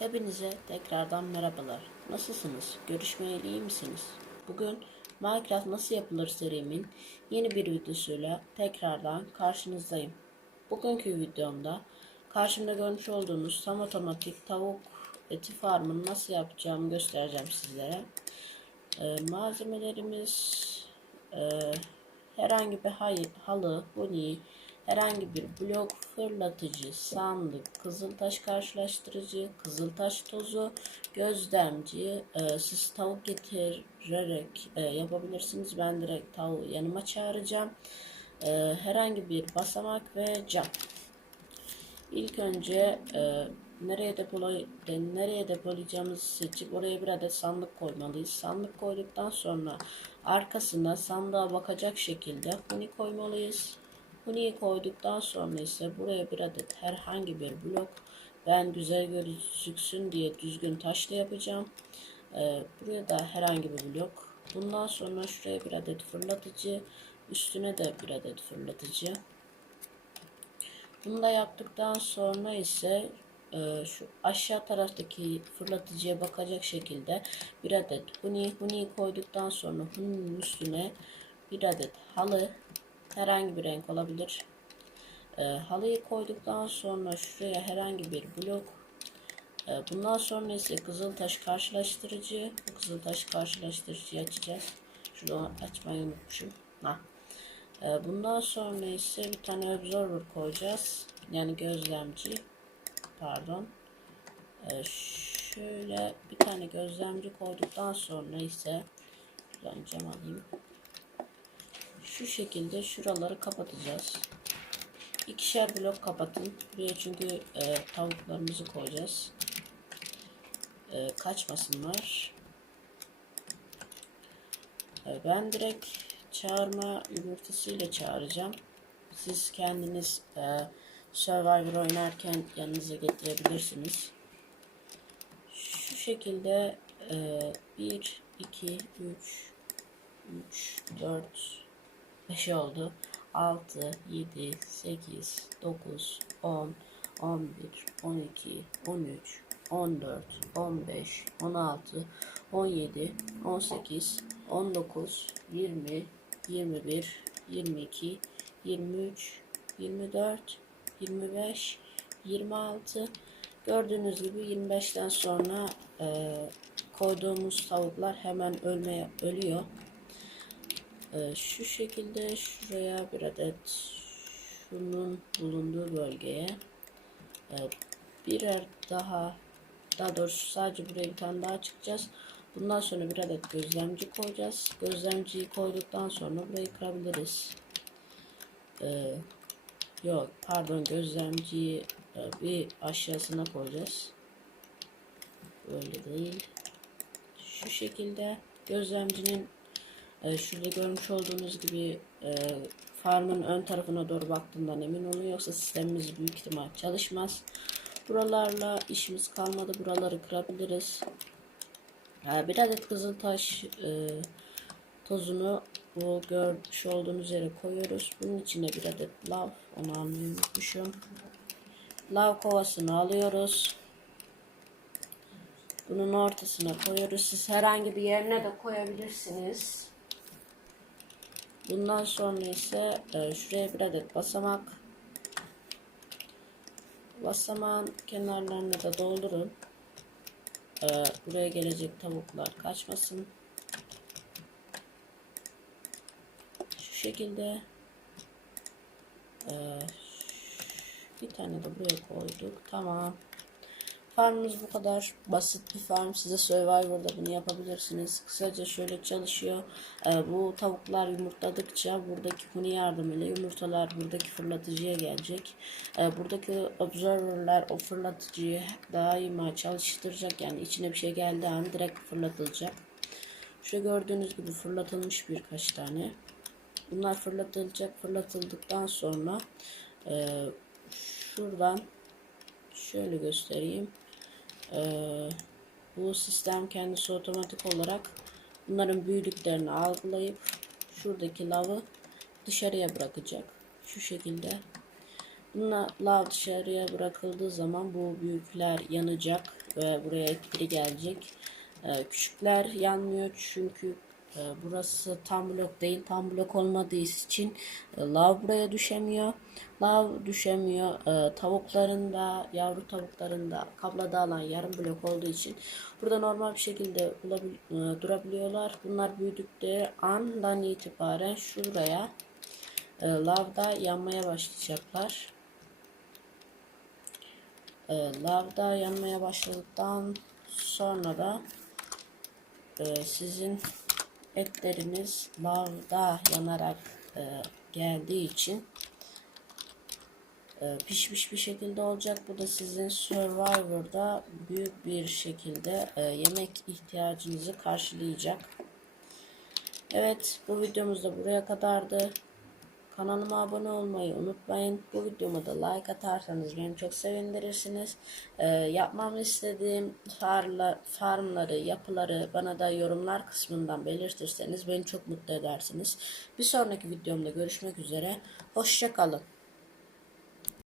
Hepinize tekrardan merhabalar. Nasılsınız? Görüşmeyeli iyi misiniz? Bugün Minecraft nasıl yapılır serimin yeni bir videosuyla tekrardan karşınızdayım. Bugünkü videomda karşımda görmüş olduğunuz tam otomatik tavuk eti farmını nasıl yapacağımı göstereceğim sizlere. Ee, malzemelerimiz e, herhangi bir halı, huni, herhangi bir blok fırlatıcı, sandık, kızıltaş karşılaştırıcı, kızıltaş tozu, gözlemci, e, siz tavuk getirerek e, yapabilirsiniz. Ben direkt tavuğu yanıma çağıracağım. E, herhangi bir basamak ve cam. İlk önce e, nereye depolay de- nereye depolayacağımızı seçip oraya bir adet sandık koymalıyız. Sandık koyduktan sonra arkasına sandığa bakacak şekilde huni koymalıyız. Huniyi koyduktan sonra ise buraya bir adet herhangi bir blok ben güzel gözüksün diye düzgün taşla yapacağım. E, buraya da herhangi bir blok. Bundan sonra şuraya bir adet fırlatıcı, üstüne de bir adet fırlatıcı. Bunu da yaptıktan sonra ise e, şu aşağı taraftaki fırlatıcıya bakacak şekilde bir adet huni huni koyduktan sonra huninin üstüne bir adet halı herhangi bir renk olabilir. E, halıyı koyduktan sonra şuraya herhangi bir blok e, bundan sonra ise kızıltaş karşılaştırıcı bu kızıltaş karşılaştırıcıyı açacağız. Şunu açmayı unutmuşum. Hah. Ee, Bundan sonra ise bir tane observer koyacağız. Yani gözlemci. Pardon. Ee, şöyle bir tane gözlemci koyduktan sonra ise şuradan cam alayım. Şu şekilde şuraları kapatacağız. İkişer blok kapatın. Buraya çünkü e, tavuklarımızı koyacağız. E, kaçmasınlar. E, ben direkt çağırma yumurtasıyla çağıracağım. Siz kendiniz e, Survivor oynarken yanınıza getirebilirsiniz. Şu şekilde e, 1, 2, 3, 3, 4, 5 oldu. 6, 7, 8, 9, 10, 11, 12, 13, 14, 15, 16, 17, 18, 19, 20, 21, 22, 23, 24, 25, 26. Gördüğünüz gibi 25'ten sonra e, koyduğumuz tavuklar hemen ölmeye ölüyor. E, şu şekilde şuraya bir adet şunun bulunduğu bölgeye e, birer daha daha doğrusu sadece buraya bir tane daha çıkacağız. Bundan sonra bir adet gözlemci koyacağız. Gözlemciyi koyduktan sonra burayı kırabiliriz. Ee, yok pardon gözlemciyi e, bir aşağısına koyacağız. Böyle değil. Şu şekilde gözlemcinin e, şurada görmüş olduğunuz gibi e, farmın ön tarafına doğru baktığından emin olun yoksa sistemimiz büyük ihtimal çalışmaz. Buralarla işimiz kalmadı. Buraları kırabiliriz. Ha, bir adet kızıltaş e, tozunu bu görmüş olduğunuz yere koyuyoruz. Bunun içine bir adet lav. Onu unutmuşum. Lav kovasını alıyoruz. Bunun ortasına koyuyoruz. Siz herhangi bir yerine de koyabilirsiniz. Bundan sonra ise e, şuraya bir adet basamak. Basamağın kenarlarını da doldurun. E, buraya gelecek tavuklar kaçmasın. Şu şekilde e, bir tane de buraya koyduk. Tamam. Farmımız bu kadar basit bir farm. Size Survivor'da bunu yapabilirsiniz. Kısaca şöyle çalışıyor. Ee, bu tavuklar yumurtladıkça buradaki huni yardımıyla yumurtalar buradaki fırlatıcıya gelecek. Ee, buradaki observer'lar o fırlatıcıyı daima çalıştıracak. Yani içine bir şey geldiği an direkt fırlatılacak. Şurada gördüğünüz gibi fırlatılmış birkaç tane. Bunlar fırlatılacak. Fırlatıldıktan sonra e, şuradan şöyle göstereyim. Ee, bu sistem kendisi otomatik olarak bunların büyüdüklerini algılayıp şuradaki lavı dışarıya bırakacak. Şu şekilde. Bununla lav dışarıya bırakıldığı zaman bu büyükler yanacak. ve buraya etkili gelecek. Ee, küçükler yanmıyor çünkü e, burası tam blok değil. Tam blok olmadığı için e, lav buraya düşemiyor. Lav düşemiyor. E, tavukların da yavru tavukların da kablada alan yarım blok olduğu için burada normal bir şekilde e, durabiliyorlar. Bunlar büyüdükleri andan itibaren şuraya e, lavda yanmaya başlayacaklar. E, lavda yanmaya başladıktan sonra da sizin etleriniz lavda yanarak e, geldiği için e, pişmiş bir şekilde olacak. Bu da sizin Survivor'da büyük bir şekilde e, yemek ihtiyacınızı karşılayacak. Evet bu videomuz da buraya kadardı. Kanalıma abone olmayı unutmayın. Bu videoma da like atarsanız beni çok sevindirirsiniz. Ee, yapmamı istediğim farla, farmları, yapıları bana da yorumlar kısmından belirtirseniz beni çok mutlu edersiniz. Bir sonraki videomda görüşmek üzere. Hoşçakalın.